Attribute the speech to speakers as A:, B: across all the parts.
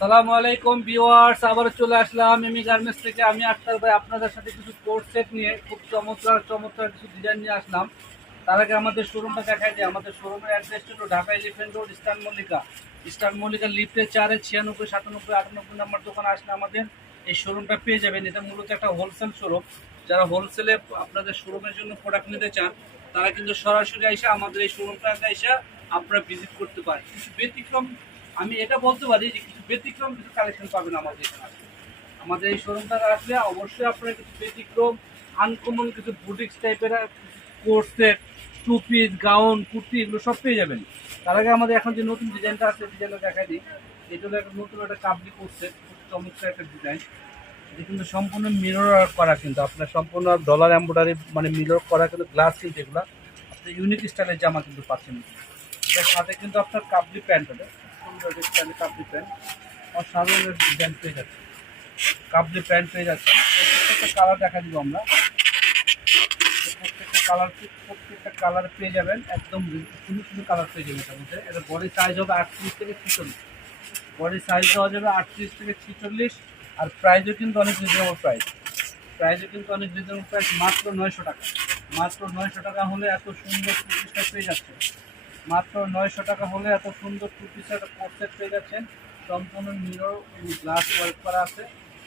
A: সালামু আলাইকুম ভিউয়ার্স আবার চলে আসলাম এমি গার্মেন্টস থেকে। আমি আক্তার ভাই, আপনাদের সাথে কিছু কোর্স সেট নিয়ে, খুব চমৎকার চমৎকার কিছু ডিজাইন নিয়ে আসলাম। তার আগে আমাদের শোরুমটা দেখাই দিই। আমাদের শোরুমের অ্যাড্রেস হলো Dhaka Elephant Road Eastern Mallika. Eastern Mallika লিফটে চারে ছিয়ানব্বই, সাতানব্বই, আটানব্বই নম্বর দোকানে আসলে আমাদের এই শোরুমটা পেয়ে যাবেন। এটা মূলত একটা হোলসেল শোরুম যারা হোলসেলে আপনাদের শোরুমের জন্য প্রোডাক্ট নিতে চান, তারা কিন্তু সরাসরি এসে আমাদের এই শোরুমটা এসে আপনারা ভিজিট করতে পারেন। কিছু ব্যতিক্রম আমি এটা বলতে পারি যে কিছু ব্যতিক্রম কিছু কালেকশন পাবেন আমাদের এখানে। আমাদের এই শোরুমটা আসলে অবশ্যই আপনারা কিছু ব্যতিক্রম আনকমন কিছু বুটিক্স টাইপের corset two piece gown kurti এগুলো সব পেয়ে যাবেন। তার আগে আমাদের এখন যে নতুন ডিজাইনটা আছে ডিজাইনটা দেখাই দিই এটা হলো একটা নতুন একটা কাবলি কোর্সেট খুব চমৎকার একটা ডিজাইন এটা কিন্তু সম্পূর্ণ মিরর করা কিন্তু, আপনার সম্পূর্ণ ডলার এম্ব্রয়ডারি মানে মিরর করা কিন্তু গ্লাস কিন্তু এগুলো। আপনি ইউনিক স্টাইলের জামা কিন্তু পাচ্ছেন। সাথে কিন্তু আপনার কাবলি প্যান্ট হবে। সুন্দর স্টাইলের কাবলি প্যান্ট। পেয়ে যাচ্ছে। প্যান্ট পেয়ে যাচ্ছে। প্রত্যেকটা কালার দেখা দিব আমরা। প্রত্যেকটা কালার প্রত্যেকটা কালার পেয়ে যাবেন। একদম কালার পেয়ে এটা সাইজ হবে আটত্রিশ থেকে ছিচল্লিশ। আটত্রিশ থেকে ছিচল্লিশ। আর প্রাইসও কিন্তু অনেক প্রাইসও কিন্তু অনেক মাত্র নয়শো টাকা। মাত্র নয়শো টাকা হলে এত সুন্দর পেয়ে যাচ্ছে। মাত্র নয়শো টাকা হলে এত সুন্দর টু পিসের কোর্সেট পেয়ে যাচ্ছেন। সম্পূর্ণ মিরর গ্লাস ওয়ার্ক করা আছে।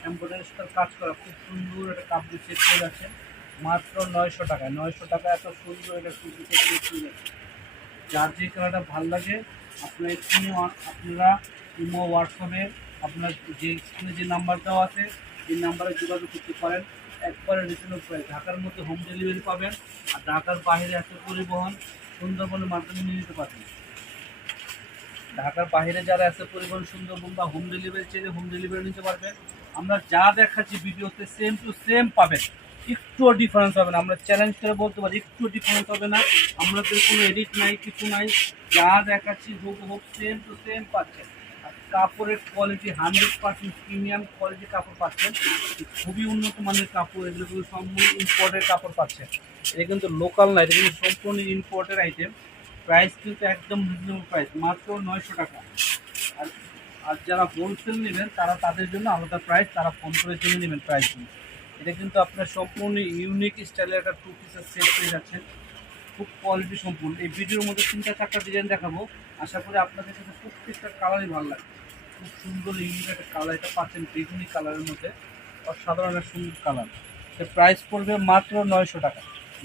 A: এমব্রয়ডারি কাজ করা খুব সুন্দর একটা কাপড় সেট পেয়ে যাচ্ছেন। মাত্র নয়শো টাকা নয়শো টাকা এত সুন্দর একটা টু পিসের সেট পেয়ে যাচ্ছে যার যে কালারটা ভালো লাগে, আপনার স্ক্রিনে আপনারা ইমো হোয়াটসঅ্যাপে আপনার যে স্ক্রিনে যে নাম্বার দেওয়া আছে, এই নাম্বারে যোগাযোগ করতে পারেন। একবারে রিটার্ন প্রাইস ঢাকার মধ্যে হোম ডেলিভারি পাবেন। আর ঢাকার বাইরে এত পরিবহন সুন্দরবনের মাধ্যমে নিয়ে নিতে পারবেন ঢাকার বাইরে যারা আছে পরিবহন সুন্দরবন বা হোম ডেলিভারি চাইলে হোম ডেলিভারি নিতে পারবেন আমরা যা দেখাচ্ছি ভিডিওতে সেম টু সেম পাবেন। একটুও ডিফারেন্স হবে না। আমরা চ্যালেঞ্জ করে বলতে পারি, একটু ডিফারেন্স হবে না। আমাদের কোনো এডিট নাই, কিছু নাই। যা দেখাচ্ছি হোক হোক সেম টু সেম পাচ্ছেন। কাপড়ের quality hundred percent premium quality কাপড় পাচ্ছেন। খুবই উন্নত মানের কাপড়, এগুলো কিন্তু সম্পূর্ণ ইম্পোর্টের কাপড় পাচ্ছেন। এটা কিন্তু লোকাল না, এটা কিন্তু সম্পূর্ণ ইম্পোর্টের আইটেম প্রাইস কিন্তু একদম রিজনেবল প্রাইস মাত্র নয়শো টাকা। আর আর যারা হোলসেল নেবেন, তারা তাদের জন্য আলাদা প্রাইস তারা ফোন করে জেনে নেবেন প্রাইসগুলো এটা কিন্তু আপনার সম্পূর্ণ ইউনিক স্টাইলের একটা টু পিসের সেট পেয়ে যাচ্ছেন। খুব কোয়ালিটি সম্পূর্ণ। এই ভিডিওর মধ্যে তিনটা চারটা ডিজাইন দেখাবো। আশা করি আপনাদের কাছে প্রত্যেকটা কালারই ভালো লাগবে। খুব সুন্দর ইউনিক একটা কালার এটা পাচ্ছেন বেগুনি কালারের মধ্যে। অসাধারণ একটা সুন্দর কালারের প্রাইস পড়বে মাত্র নয়শো টাকা।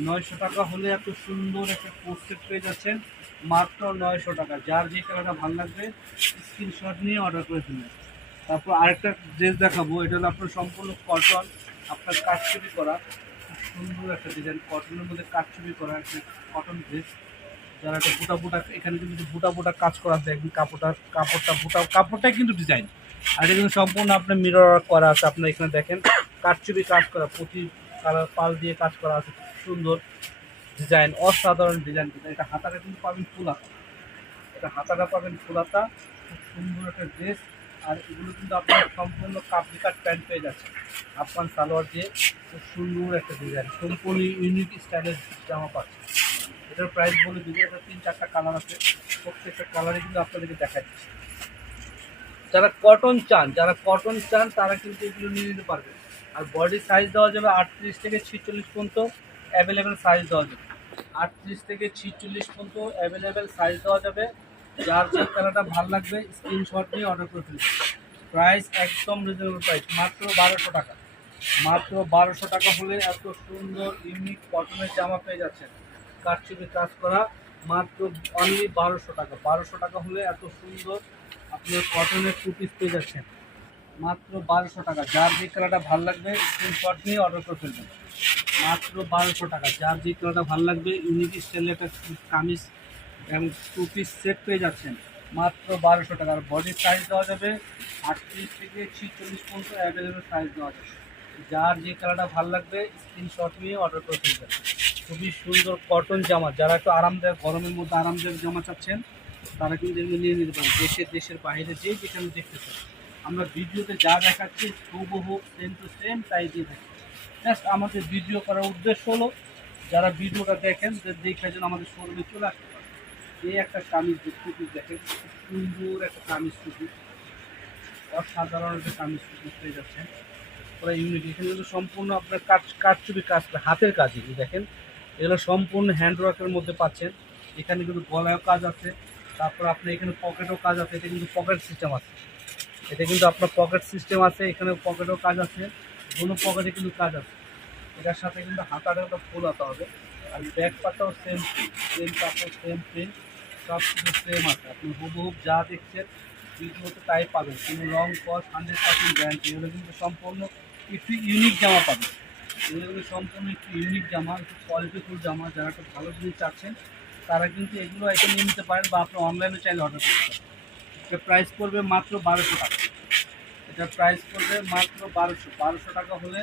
A: নয়শো টাকা হলে এত সুন্দর একটা পোস্টেড পেয়ে যাচ্ছেন, মাত্র নয়শো টাকা। যার যে কালারটা ভালো লাগবে স্ক্রিনশট নিয়ে অর্ডার করে ফেলবেন তারপর আরেকটা ড্রেস দেখাবো। এটা হলো আপনার সম্পূর্ণ কটন আপনার কাঠছবি করা। সুন্দর একটা ডিজাইন কটনের মধ্যে কাঠছবি করা একটা কটন ড্রেস যারা একটা বুটা বুটা, এখানে কিন্তু বুটা বুটা কাজ করা একদম কাপড়টা কাপড়টা বুটা, কাপড়টাই কিন্তু ডিজাইন আর এটা কিন্তু সম্পূর্ণ আপনার মিরর করা আছে, আপনার এখানে দেখেন কাঠছবি কাজ করা, প্রতি কালার, পাল দিয়ে কাজ করা আছে সুন্দর ডিজাইন অসাধারণ ডিজাইন এটা হাতাটা কিন্তু পাবেন ফুলাতা এটা হাতাটা পাবেন ফুলাতা খুব সুন্দর একটা ড্রেস আর এগুলো কিন্তু আপনার সম্পূর্ণ কাপড়ি কাট প্যান্ট পেয়ে যাচ্ছে আফগান সালোয়ার দিয়ে খুব সুন্দর একটা ডিজাইন সম্পূর্ণ ইউনিক স্টাইলের জামা পাচ্ছে এটার প্রাইস বলে দিব এটা তিন চারটা কালার আছে। প্রত্যেকটা কালারে কিন্তু আপনাদেরকে দেখা দিচ্ছে। যারা কটন চান, যারা কটন চান, তারা কিন্তু এগুলো নিয়ে নিতে পারবে আর বডি সাইজ দেওয়া যাবে আটত্রিশ থেকে ছিচল্লিশ পর্যন্ত অ্যাভেলেবেল সাইজ দেওয়া যাবে। আটত্রিশ থেকে ছিচল্লিশ পর্যন্ত অ্যাভেলেবেল সাইজ দেওয়া যাবে। যার যে কালারটা ভালো লাগবে স্ক্রিনশট নিয়ে অর্ডার করে ফেলবে। প্রাইস একদম রিজনেবল প্রাইস মাত্র বারোশো টাকা। মাত্র বারোশো টাকা হলে এত সুন্দর ইউনিক কটনের জামা পেয়ে যাচ্ছেন। কারচুপি কাজ করা, মাত্র অনলি বারোশো টাকা। বারোশো টাকা হলে এত সুন্দর আপনি কটনের টু পিস পেয়ে যাচ্ছেন। মাত্র বারোশো টাকা। যার যে কালারটা ভালো লাগবে স্ক্রিনশট নিয়ে অর্ডার করে ফেলবেন। মাত্র বারোশো টাকা। যার যে কালারটা ভালো লাগবে ইউনিক স্টাইলের একটা কামিজ এবং টু পিস সেট পেয়ে যাচ্ছেন। মাত্র বারোশো টাকা। আর বডির সাইজ দেওয়া যাবে আটত্রিশ থেকে ছিচল্লিশ পর্যন্ত অ্যাভেলেবেল সাইজ দেওয়া যাবে। যার যে কালারটা ভালো লাগবে স্ক্রিনশট নিয়ে অর্ডার করে ফেলবেন। খুবই সুন্দর কটন জামা। যারা একটু আরামদায়ক, গরমের মধ্যে আরামদায়ক জামা চাচ্ছেন, তারা কিন্তু এগুলো নিয়ে নিতে পারেন। দেশের দেশের বাইরে যে যেখানে দেখতে চান। আমরা ভিডিওতে যা দেখাচ্ছি, হুবহু সেম টু সেম তাই দিয়ে থাকি জাস্ট আমাদের ভিডিও করার উদ্দেশ্য হলো, যারা ভিডিওটা দেখেন, যে দেখে যেন আমাদের শোরুমে চলে আসতে পারে। এই একটা কামিজ টুপি দেখেন সুন্দর একটা কামিজ টুপি অসাধারণ একটা কামিজ পেয়ে যাচ্ছেন পুরো ইউনিক এখানে কিন্তু সম্পূর্ণ আপনার কাজ কাঠচুপি কাজ, হাতের কাজ এগুলো দেখেন। এগুলো সম্পূর্ণ হ্যান্ডওয়ার্কের মধ্যে পাচ্ছেন। এখানে কিন্তু গলায়ও কাজ আছে, তারপর আপনার এখানে পকেটও কাজ আছে এটা কিন্তু পকেট সিস্টেম আছে। এটা কিন্তু আপনার পকেট সিস্টেম আছে এখানে পকেটও কাজ আছে কোনো পকেটে কিন্তু কাজ আছে। এটার সাথে কিন্তু হাতাটা ফুল হতে হবে। আর ব্যাক পাটাও সেম সেম কাপড় সেম প্রিন্ট সব কিছু সেম আছে আপনি হুবহুব যা দেখছেন ভিডিওতে তাই পাবেন কোনো রং কস হান্ড্রেড পার্সেন্ট গ্যারান্টি এগুলো কিন্তু সম্পূর্ণ একটু ইউনিক জামা পাবেন এগুলো কিন্তু সম্পূর্ণ একটু ইউনিক জামা একটু কোয়ালিটিফুল জামা যারা একটু ভালো জিনিস চাচ্ছেন তারা কিন্তু এগুলো আইটেম নিয়ে নিতে পারেন বা আপনি অনলাইনে চাইলে অর্ডার করতে পারেন এটা প্রাইস পড়বে মাত্র বারোশো টাকা এটা প্রাইস পড়বে মাত্র বারোশো বারোশো টাকা হলে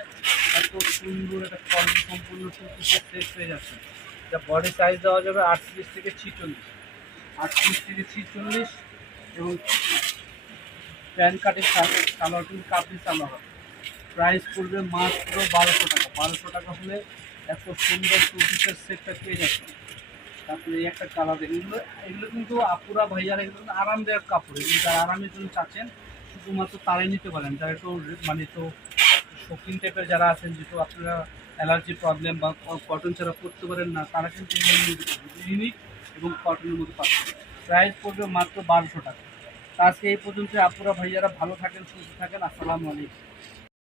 A: এত সুন্দর একটা কোয়ালিটি সম্পূর্ণ টু পিসের পেয়ে যাচ্ছে এটা বডি সাইজ দেওয়া যাবে আটত্রিশ থেকে ছিচল্লিশ আটত্রিশ থেকে ছিচল্লিশ এবং প্যান কাটের সালোয়ার কিন্তু কাপড়ি সালোয়ার হবে। প্রাইস পড়বে মাত্র বারোশো টাকা। বারোশো টাকা হলে এত সুন্দর টু সেটটা পেয়ে যাচ্ছে তারপরে এই একটা কালার এগুলো এগুলো কিন্তু আপুরা ভাইয়ারা এগুলো আরামদায়ক কাপড়। এগুলো যারা আরামের জন্য চাচ্ছেন, শুধুমাত্র তারাই নিতে পারেন। যারা একটু মানে একটু শৌখিন টাইপের যারা আছেন, যেহেতু আপনারা অ্যালার্জি প্রবলেম বা কটন ছাড়া করতে পারেন না, তারা কিন্তু ইউনিক এবং কটনের মধ্যে পাচ্ছেন। প্রাইস পড়বে মাত্র বারোশো টাকা। আজকে এই পর্যন্ত আপুরা, ভাইয়ারা ভালো থাকেন, সুস্থ থাকেন। আসসালামু আলাইকুম।